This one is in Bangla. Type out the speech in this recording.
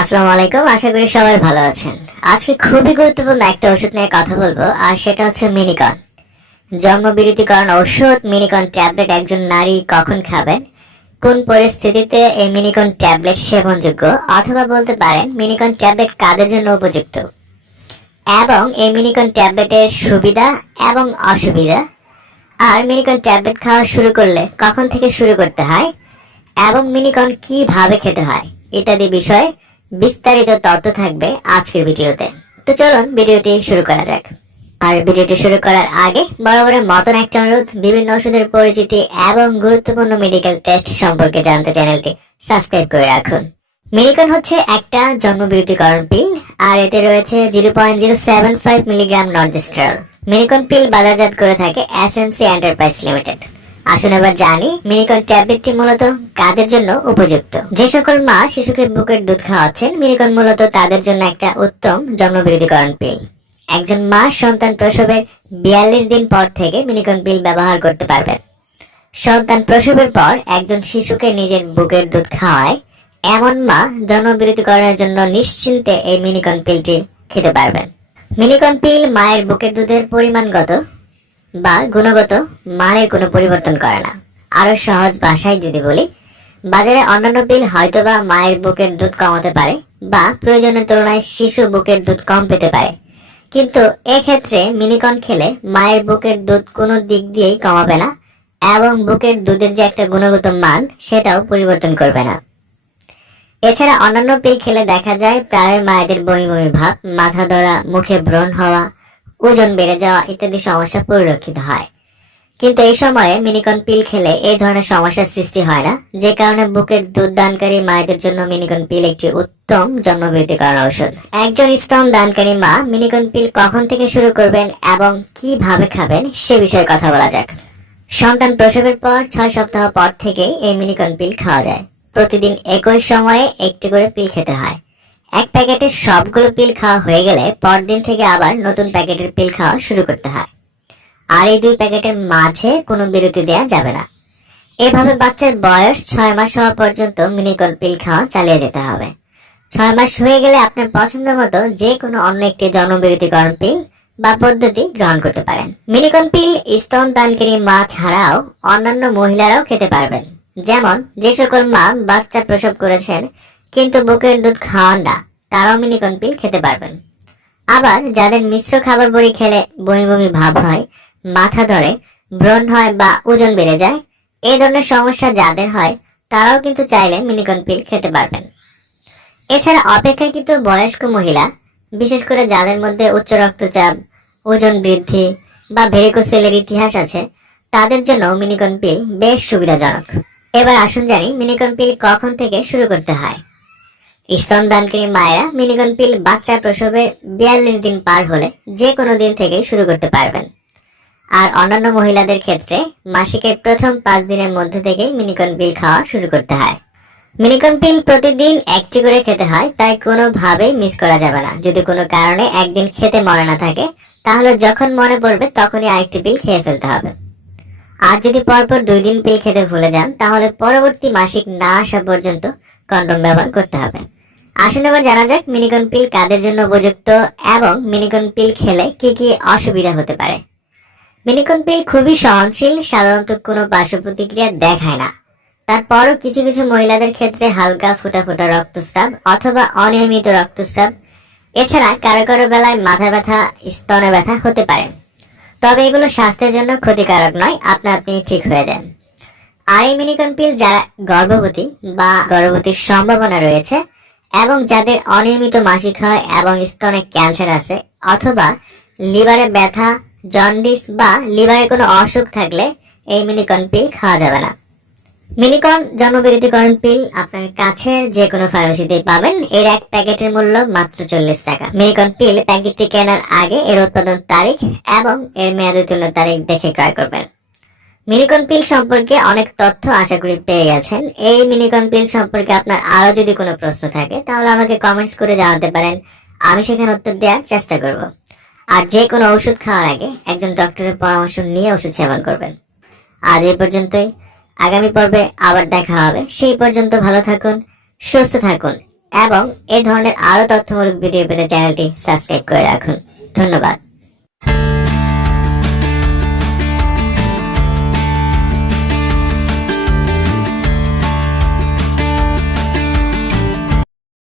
আসসালামু আলাইকুম, আশা করি সবাই ভালো আছেন। আজকে খুবই গুরুত্বপূর্ণ একটা ওষুধ নিয়ে কথা বলব, আর সেটা হচ্ছে মিনিকন। জন্মবিরতিকরণ ওষুধ, মিনিকন ট্যাবলেট একজন নারী কখন খাবেন, কোন পরিস্থিতিতে এই মিনিকন ট্যাবলেট সেবনযোগ্য, অথবা বলতে পারেন মিনিকন ট্যাবলেট কাদের জন্য উপযুক্ত? এবং এই মিনিকন ট্যাবলেটের সুবিধা এবং অসুবিধা? আর মিনিকন ট্যাবলেট খাওয়া শুরু করলে কখন থেকে শুরু করতে হয়? এবং মিনিকন কীভাবে খেতে হয়? ইত্যাদি বিষয়ে বিস্তারিত তথ্য থাকবে আজকের ভিডিওতে। তো চলুন ভিডিওটি শুরু করা যাক। আর ভিডিওটি শুরু করার আগে বরাবরের মতন একটা অনুরোধ, বিভিন্ন ওষুধের পরিচিতি এবং গুরুত্বপূর্ণ মেডিকেল টেস্ট সম্পর্কে জানতে চ্যানেলটি সাবস্ক্রাইব করে রাখুন। মিলিকন হচ্ছে একটা জন্মবিরতিকরণ পিল আর এতে রয়েছে zero point zero seven five milligram norgestrel Millikan pill বাজারজাত করে থাকে এসএমসি এন্টারপ্রাইজ লিমিটেড আসুন এবার জানি মিনিকন ট্যাবলেটটি মূলত কাদের জন্য উপযুক্ত? যে সকল মা শিশুকে বুকের দুধ খাওয়াচ্ছেন, মিনিকন মূলত তাদের জন্য একটা উত্তম জন্মবিরতিকরণ পিল একজন মা সন্তান প্রসবের বিয়াল্লিশ দিন পর থেকে মিনিকন পিল ব্যবহার করতে পারবেন। সন্তান প্রসবের পর একজন শিশুকে নিজের বুকের দুধ খাওয়ায়, এমন মা জন্মবিরতিকরণের জন্য নিশ্চিন্তে এই মিনিকন পিলটি খেতে পারবেন। মিনিকন পিল মায়ের বুকের দুধের পরিমাণগত বা গুণগত মানের কোনো পরিবর্তন করে না। আরও সহজ ভাষায় যদি বলি, বাজারে অন্যান্য পিল হয়তোবা মায়ের বুকের দুধ কমাতে পারে বা প্রয়োজনের তুলনায় শিশু বুকের দুধ কম পেতে পারে। কিন্তু এক্ষেত্রে মিনিকন খেলে মায়ের বুকের দুধ কোনো দিক দিয়েই কমাবে না এবং বুকের দুধের যে একটা গুণগত মান, সেটাও পরিবর্তন করবে না। এছাড়া অন্যান্য পিল খেলে দেখা যায় প্রায় মায়েদের বমি বমি ভাব, মাথা ধরা, মুখে ব্রণ হওয়া ওজন বেড়ে যাওয়া ইত্যাদি সমস্যা পরিলক্ষিত হয়। কিন্তু এই সময়ে মিনিকন পিল খেলে এই ধরনের সমস্যার সৃষ্টি হয় না, যে কারণে বুকের দুধ দানকারী মায়েদের জন্য মিনিকন পিল একটি উত্তম জন্মবৃদ্ধিকরণ ঔষধ। একজন স্তন দানকারী মা মিনিকন পিল কখন থেকে শুরু করবেন এবং কীভাবে খাবেন সে বিষয়ে কথা বলা যাক। সন্তান প্রসবের পর ছয় সপ্তাহ পর থেকেই এই মিনিকন পিল খাওয়া যায়। প্রতিদিন একই সময়ে একটি করে পিল খেতে হয়। এক প্যাকেটের সবগুলো পিল খাওয়া হয়ে গেলে পরদিন থেকে আবার নতুন প্যাকেটের পিল খাওয়া শুরু করতে হয়। আর এই দুই প্যাকেটের মাঝে কোনো বিরতি দেওয়া যাবে না। এভাবে বাচ্চার বয়স ছয় মাস হওয়া পর্যন্ত মিনিকল পিল খাওয়া চালিয়ে যেতে হবে। ছয় মাস হয়ে গেলে আপনার পছন্দ মতো যে কোনো অন্য একটি জনবিরতিকরণ পিল বা পদ্ধতি গ্রহণ করতে পারেন। মিনিকন পিল, স্তন দানকারী মা ছাড়াও অন্যান্য মহিলারাও খেতে পারবেন। যেমন, যে সকল মা বাচ্চা প্রসব করেছেন, কিন্তু বুকের দুধ খাওয়ান না। তারাও মিনিকন পিল খেতে পারবেন। আবার যাদের মিশ্র খাবার বড়ি খেলে বমি বমি ভাব হয়, মাথা ধরে, ব্রণ হয় বা ওজন বেড়ে যায় এই ধরনের সমস্যা যাদের হয়, তারাও কিন্তু চাইলে মিনিকন পিল খেতে পারবেন। এছাড়া অপেক্ষাকৃত বয়স্ক মহিলা, বিশেষ করে যাদের মধ্যে উচ্চ রক্তচাপ, ওজন বৃদ্ধি বা ভেরিকোসেলের ইতিহাস আছে, তাদের জন্য মিনিকন পিল বেশ সুবিধাজনক। এবার আসুন জানি মিনিকন পিল কখন থেকে শুরু করতে হয়। স্তনদানকারী মায়েরা মিনিগন পিল বাচ্চা প্রসবের বিয়াল্লিশ দিন পার হলে যে কোনো দিন থেকেই শুরু করতে পারবেন। আর অন্যান্য মহিলাদের ক্ষেত্রে মাসিকের প্রথম পাঁচ দিনের মধ্যে থেকেই মিনিকন পিল খাওয়া শুরু করতে হয়। মিনিকন পিল প্রতিদিন একটি করে খেতে হয়, তাই কোনোভাবেই মিস করা যাবে না। যদি কোনো কারণে একদিন খেতে মনে না থাকে, তাহলে যখন মনে পড়বে, তখনই আরেকটি পিল খেয়ে ফেলতে হবে। আর যদি পরপর দুই দিন পিল খেতে ভুলে যান, তাহলে পরবর্তী মাসিক না আসা পর্যন্ত কন্ডম ব্যবহার করতে হবে। আসুন এবার জানা যাক মিনিকন পিল কাদের জন্য উপযুক্ত এবং মিনিকন পিল খেলে কি কি অসুবিধা হতে পারে। মিনিকন পিল খুবই সহনশীল, সাধারণত কোনো পার্শ্ব প্রতিক্রিয়া দেখায় না। তারপরও কিছু কিছু মহিলাদের ক্ষেত্রে হালকা ফোটা ফোটা রক্তস্রাব অথবা অনিয়মিত রক্তস্রাব, এছাড়া কারও কারও বেলায় মাথা ব্যথা, স্তনে ব্যথা হতে পারে। তবে এগুলো স্বাস্থ্যের জন্য ক্ষতিকারক নয়, আপনা আপনি ঠিক হয়ে যান। আর এই মিনিকন পিল যারা গর্ভবতী বা গর্ভবতীর সম্ভাবনা রয়েছে এবং যাদের অনিয়মিত মাসিক হয় এবং স্তনে ক্যান্সার আছে, অথবা লিভারে ব্যথা, জন্ডিস বা লিভারে কোনো অসুখ থাকলে এই মিনিকন পিল খাওয়া যাবে না। মিনিকন জন্মবিরতিকরণ পিল আপনার কাছে যে কোনো ফার্মেসিতে পাবেন। এর এক প্যাকেটের মূল্য মাত্র চল্লিশ টাকা। মিনিকন পিল প্যাকেটটি কেনার আগে এর উৎপাদন তারিখ এবং এর মেয়াদ উত্তীর্ণ তারিখ দেখে ক্রয় করবেন। মিনিকন পিল সম্পর্কে অনেক তথ্য আশা করি পেয়ে গেছেন। এই মিনিকন পিল সম্পর্কে আপনার আরও যদি কোনো প্রশ্ন থাকে, তাহলে আমাকে কমেন্টস করে জানাতে পারেন। আমি সেখানে উত্তর দেওয়ার চেষ্টা করব। আর যে কোনো ওষুধ খাওয়ার আগে একজন ডক্টরের পরামর্শ নিয়ে ওষুধ সেবন করবেন। আজ এই পর্যন্তই। আগামী পর্বে আবার দেখা হবে। সেই পর্যন্ত ভালো থাকুন, সুস্থ থাকুন, এবং এ ধরনের আরও তথ্যমূলক ভিডিও পেতে চ্যানেলটি সাবস্ক্রাইব করে রাখুন। ধন্যবাদ।